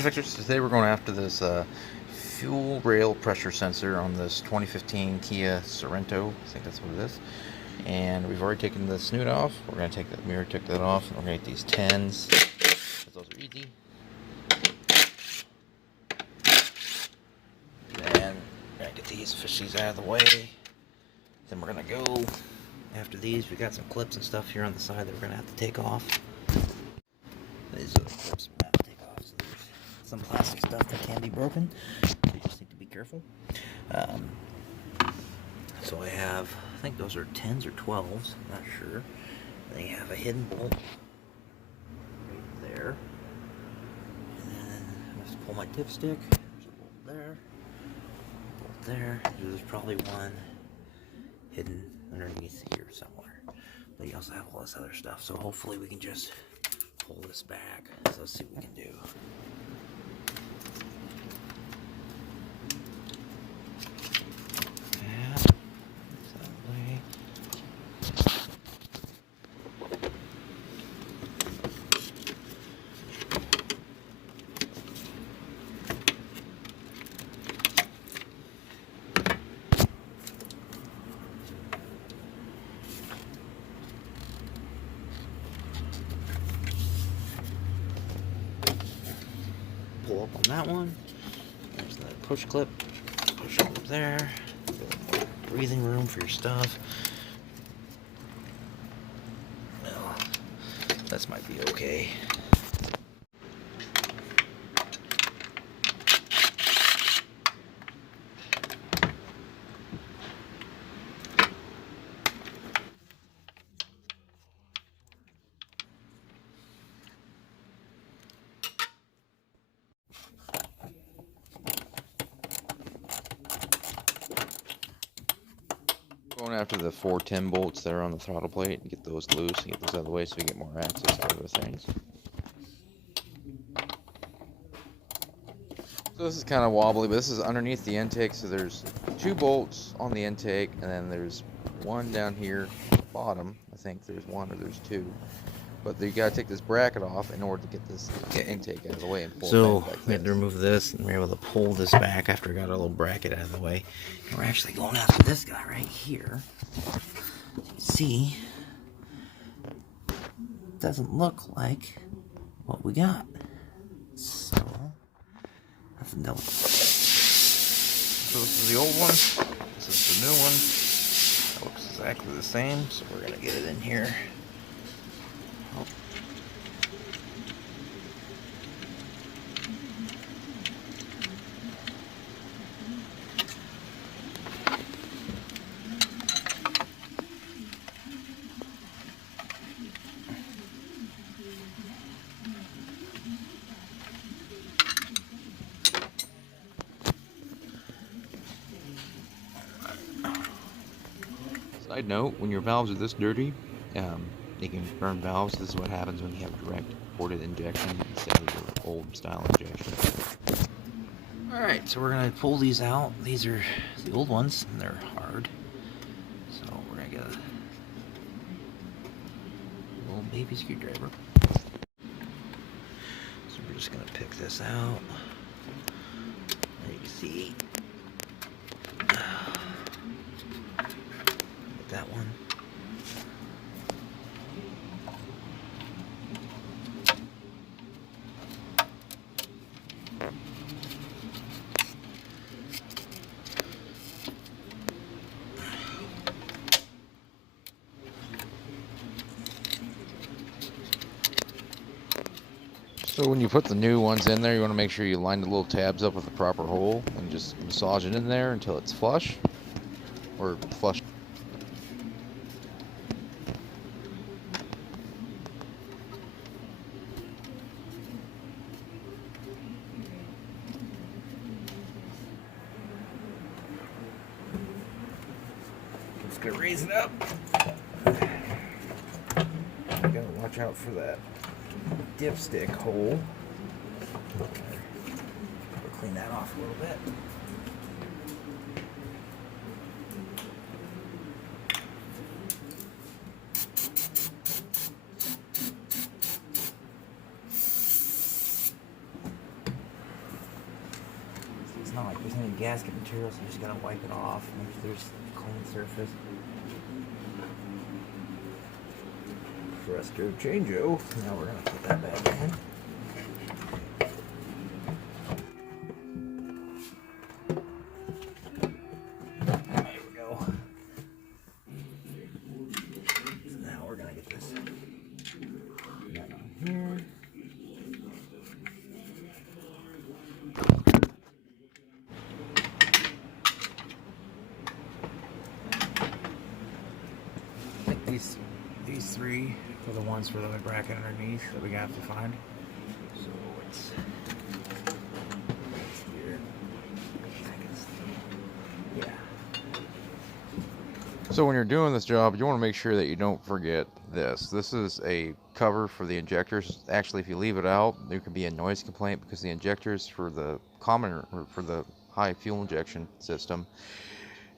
Fixers. Today we're going after this fuel rail pressure sensor on this 2015 Kia Sorento. I think that's what it is. And we've already taken the snoot off. We're going to take that mirror, take that off, and we're going to get these 10s. Those are easy. Then we're going to get these, fish these out of the way. Then we're going to go after these. We got some clips and stuff here on the side that we're going to have to take off. These are the clips we're going to have to take off. So there's some plastic stuff that can be broken. You just need to be careful. So I have, I think those are 10s or 12s, I'm not sure. Then you have a hidden bolt right there. And then I have to pull my dipstick. There's a bolt there. Bolt there. There's probably one hidden underneath here somewhere. But you also have all this other stuff. So hopefully we can just pull this back. So let's see what we can do. Pull up on that one. There's that push clip. Push clip there. Breathing room for your stuff. Well, this might be okay. Going after the 410 bolts that are on the throttle plate and get those loose and get those out of the way so we get more access to other things. So this is kind of wobbly, but this is underneath the intake, so there's 2 bolts on the intake, and then there's one down here at the bottom. I think there's 1 or there's 2. But you gotta take this bracket off in order to get this intake out of the way and pull it back. So we had to remove this, and we're able to pull this back after we got our little bracket out of the way. And we're actually going after this guy right here. As you can see, it doesn't look like what we got. So that's a double. So this is the old one. This is the new one. It looks exactly the same. So we're gonna get it in here. Oh. Side note, when your valves are this dirty, you can burn valves. This is what happens when you have direct ported injection instead of your old style injection. Alright, so we're going to pull these out. These are the old ones, and they're hard. So we're going to get a little baby screwdriver. So we're just going to pick this out. There you can see. Get that one. So when you put the new ones in there, you want to make sure you line the little tabs up with the proper hole and just massage it in there until it's flush, or flush. Just gonna raise it up. You gotta watch out for that dipstick hole. We'll clean that off a little bit. there's any gasket material, so you just gotta wipe it off. Make sure there's a clean surface. Fresco changeo. Now we're gonna put that back in. There we go. So now we're gonna get this nut on here. I think these three are the ones for the bracket underneath that we have to find. So it's here. Yeah. So when you're doing this job, you want to make sure that you don't forget this. This is a cover for the injectors. Actually, if you leave it out, there could be a noise complaint because the injectors for the common or for the high fuel injection system,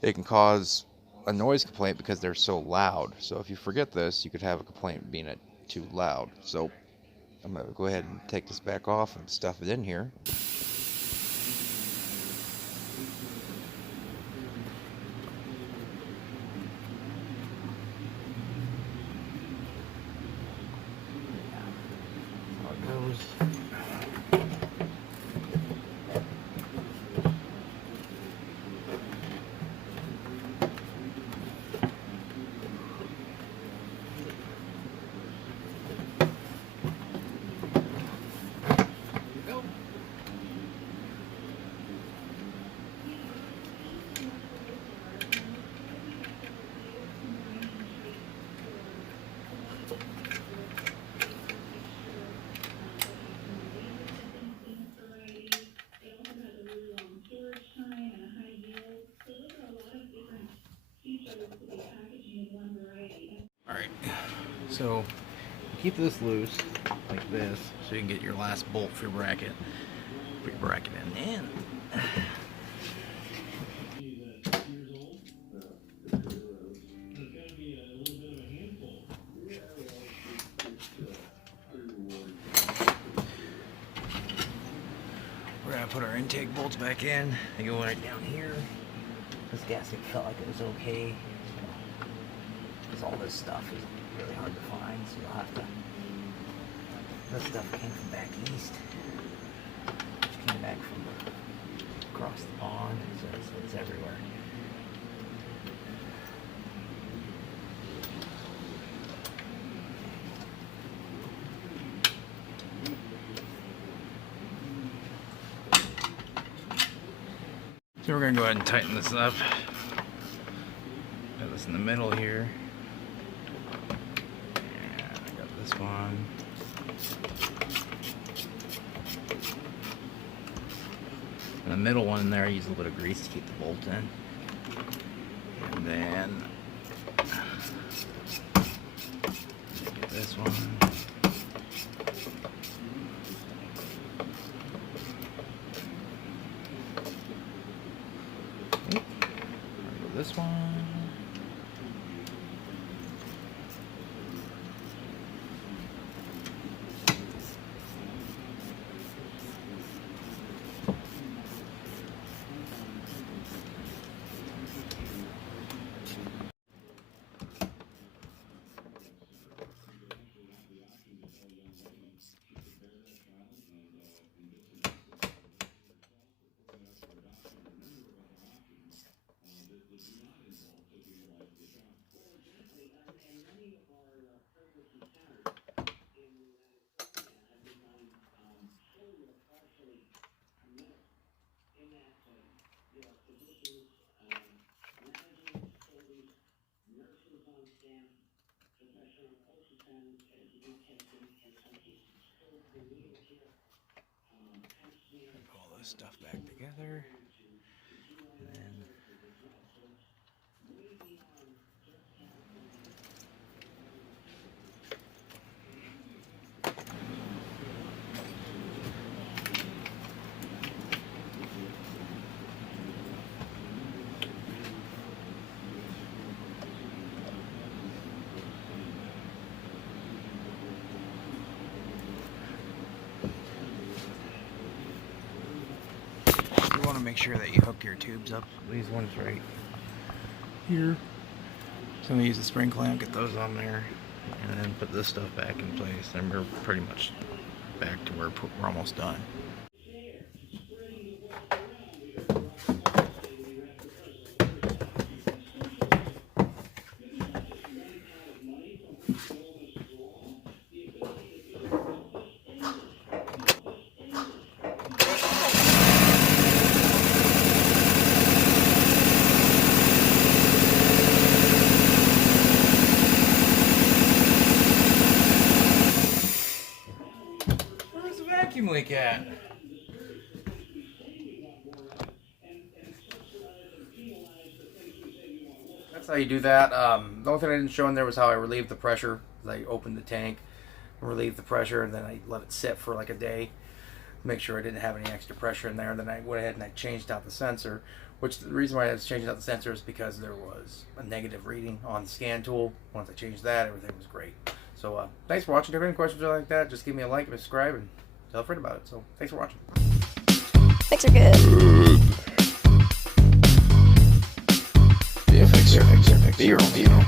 it can cause a noise complaint because they're so loud. So if you forget this, you could have a complaint being it too loud. So I'm going to go ahead and take this back off and stuff it in here. Alright, so keep this loose like this so you can get your last bolt for your bracket. Put your bracket in. We're gonna put our intake bolts back in. They go right down here. This gasket felt like it was okay. Because all this stuff is really hard to find, so you'll have to. This stuff came from back east. Which came back from across the pond, so it's everywhere. So we're going to go ahead and tighten this up. Got this in the middle here. And I got this one. And the middle one there, I use a little bit of grease to keep the bolt in. And then get this one. This one. Pull all this stuff back together. And then want to make sure that you hook your tubes up. These ones right here. So I'm going to use the spring clamp, get those on there, and then put this stuff back in place. And we're pretty much back to where we're almost done. Where's the vacuum leak at? That's how you do that. The only thing I didn't show in there was how I relieved the pressure. I opened the tank, relieved the pressure, and then I let it sit for like a day. Make sure I didn't have any extra pressure in there. And then I went ahead and I changed out the sensor, which the reason why I was changing out the sensor is because there was a negative reading on the scan tool. Once I changed that, everything was great. So thanks for watching. If you have any questions or like that, just give me a like and subscribe and tell a friend about it. So thanks for watching. Thanks are good. Be a fixer. Be your own hero.